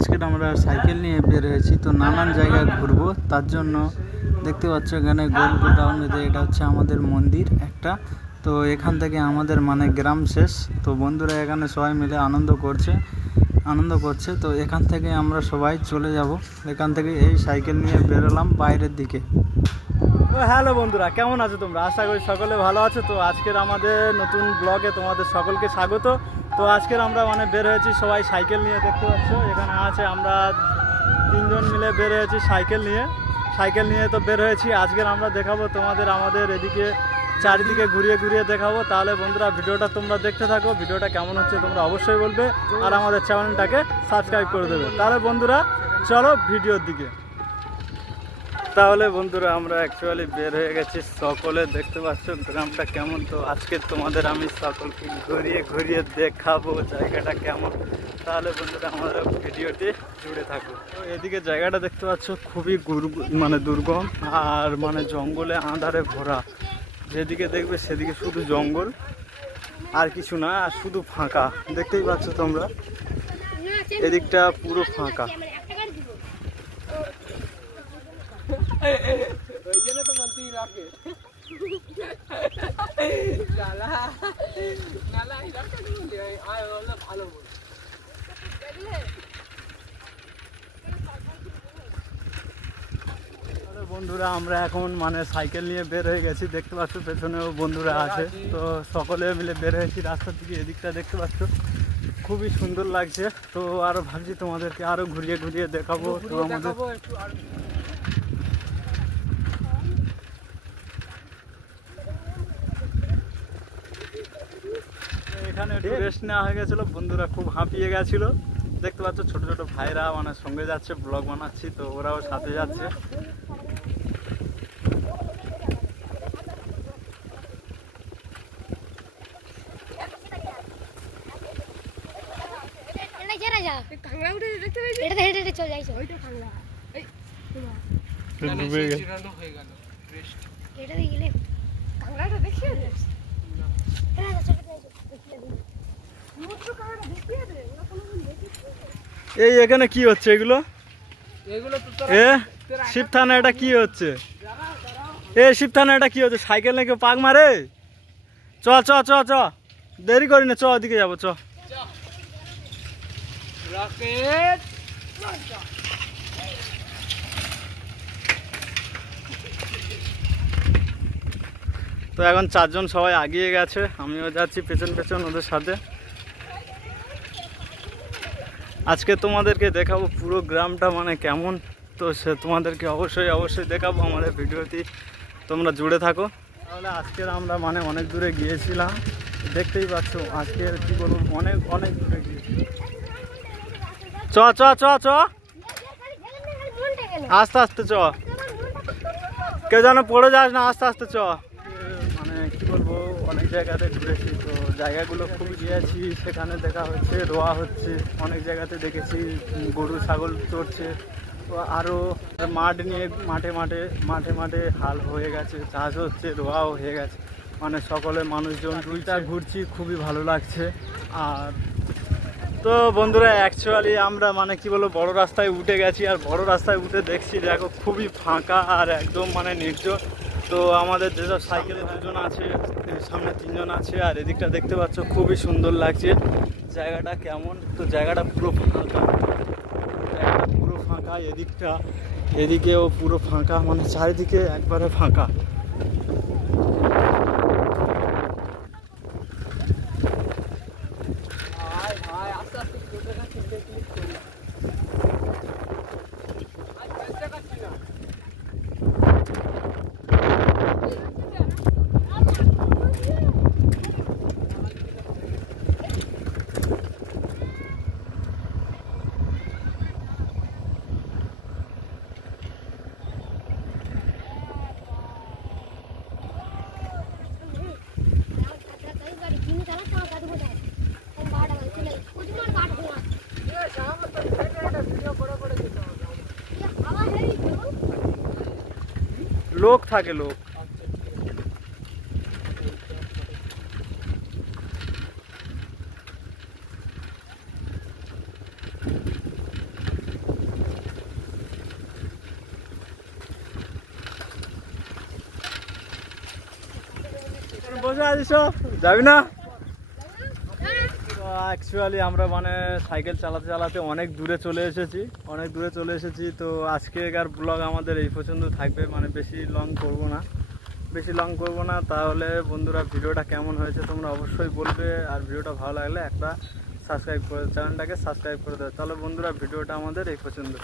আজকে আমরা সাইকেল নিয়ে বের হয়েছি, তো নানান জায়গায় ঘুরবো। তার জন্য দেখতে পাচ্ছ এখানে গোল গোডাউন, এটা হচ্ছে আমাদের মন্দির একটা। তো এখান থেকে আমাদের মানে গ্রাম শেষ। তো বন্ধুরা এখানে সবাই মিলে আনন্দ করছে। তো এখান থেকে আমরা সবাই চলে যাব। এখান থেকে এই সাইকেল নিয়ে বেরোলাম বাইরের দিকে। তো হ্যালো বন্ধুরা, কেমন আছো তোমরা? আশা করি সকলে ভালো আছো। তো আজকের আমাদের নতুন ব্লগে তোমাদের সকলকে স্বাগত। তো আজকের আমরা মানে বের হয়েছি সবাই সাইকেল নিয়ে, দেখতে পাচ্ছ এখানে আছে আমরা 3 জন মিলে বের হয়েছি সাইকেল নিয়ে তো বের হয়েছি। আজকের আমরা দেখাবো তোমাদের আমাদের এদিকে চারিদিকে ঘুরিয়ে দেখাবো। তাহলে বন্ধুরা ভিডিওটা তোমরা দেখতে থাকো। ভিডিওটা কেমন হচ্ছে তোমরা অবশ্যই বলবে, আর আমাদের চ্যানেলটাকে সাবস্ক্রাইব করে দেবে। তাহলে বন্ধুরা চলো ভিডিওর দিকে। তাহলে বন্ধুরা আমরা অ্যাকচুয়ালি বের হয়ে গেছি সকলে, দেখতে পাচ্ছ গ্রামটা কেমন। তো আজকে তোমাদের আমি সকলকে ঘুরিয়ে দেখাবো জায়গাটা কেমন। তাহলে বন্ধুরা আমাদের ভিডিওটি জুড়ে থাকো। তো এদিকে জায়গাটা দেখতে পাচ্ছ খুবই দুর্গম, আর মানে জঙ্গলে আঁধারে ভরা। যেদিকে দেখবে সেদিকে শুধু জঙ্গল, আর কিছু না, আর শুধু ফাঁকা। দেখতেই পাচ্ছ তোমরা এদিকটা পুরো ফাঁকা। বন্ধুরা আমরা এখন মানে সাইকেল নিয়ে বের হয়ে গেছি, দেখতে পাচ্ছ পেছনেও বন্ধুরা আছে। তো সকলে মিলে বের হয়েছি রাস্তার দিকে। এদিকটা দেখতে পাচ্ছ খুবই সুন্দর লাগছে। তো আরো ভাবছি তোমাদেরকে আরো ঘুরিয়ে দেখাবো। তো আমাদের এখানে একটু রেস্ট নেওয়া হয়ে গেছিলো, বন্ধুরা খুব হাঁপিয়ে গেছিলো। দেখতে পাচ্ছ ছোট ছোট ভাইরা মানে সঙ্গে যাচ্ছে, ব্লগ বানাচ্ছি তো ওরাও সাথে যাচ্ছে। এই এখানে কি হচ্ছে এগুলো? শিব থানা এটা কি হচ্ছে? শিব থানা এটা কি হচ্ছে? সাইকেল নাকি পাক মারে? চ দেরি করি না, চ ওদিকে যাবো। চ তো এখন 4 জন সবাই আগিয়ে গেছে, আমিও যাচ্ছি পেছন ওদের সাথে। আজকে তোমাদেরকে দেখাবো পুরো গ্রামটা মানে কেমন। তো সে তোমাদেরকে অবশ্যই দেখাবো। আমাদের ভিডিওটি তোমরা জুড়ে থাকো। তাহলে আজকের আমরা মানে অনেক দূরে গিয়েছিলাম, দেখতেই পাচ্ছ। আজকে কি বলবো, অনেক দূরে গিয়েছি। চ আস্তে চ, কেউ যেন পড়ে যাস না, আস্তে চ। মানে কি বলবো, অনেক জায়গাতে ঘুরেছি। তো জায়গাগুলো খুব গিয়েছি, সেখানে দেখা হচ্ছে রোয়া হচ্ছে। অনেক জায়গাতে দেখেছি গরু ছাগল চড়ছে। তো আরও মাঠে হাল হয়ে গেছে, চাষ হচ্ছে, রোয়াও হয়ে গেছে। মানে সকলে মানুষজন দুইটা ঘুরছি, খুবই ভালো লাগছে। আর তো বন্ধুরা অ্যাকচুয়ালি আমরা মানে কি বলবো বড় রাস্তায় উঠে গেছি, আর বড় রাস্তায় উঠে দেখছি দেখো খুবই ফাঁকা আর একদম মানে নির্জন। তো আমাদের যেসব সাইকেলে 2 জন আছে, সামনে 3 জন আছে, আর এদিকটা দেখতে পাচ্ছ খুবই সুন্দর লাগছে জায়গাটা কেমন। তো জায়গাটা পুরো ফাঁকা, এদিকেও পুরো ফাঁকা, মানে চারিদিকে একবারে ফাঁকা। লোক থাকে, লোক। বসে আছিস যাবি না? অ্যাকচুয়ালি আমরা মানে সাইকেল চালাতে চালাতে অনেক দূরে চলে এসেছি। তো আজকেকার ব্লগ আমাদের এই পর্যন্ত থাকবে, মানে বেশি লং করবো না। তাহলে বন্ধুরা ভিডিওটা কেমন হয়েছে তোমরা অবশ্যই বলবে, আর ভিডিওটা ভালো লাগলে একটা চ্যানেলটাকে সাবস্ক্রাইব করে দেবে। তাহলে বন্ধুরা ভিডিওটা আমাদের এই পর্যন্ত।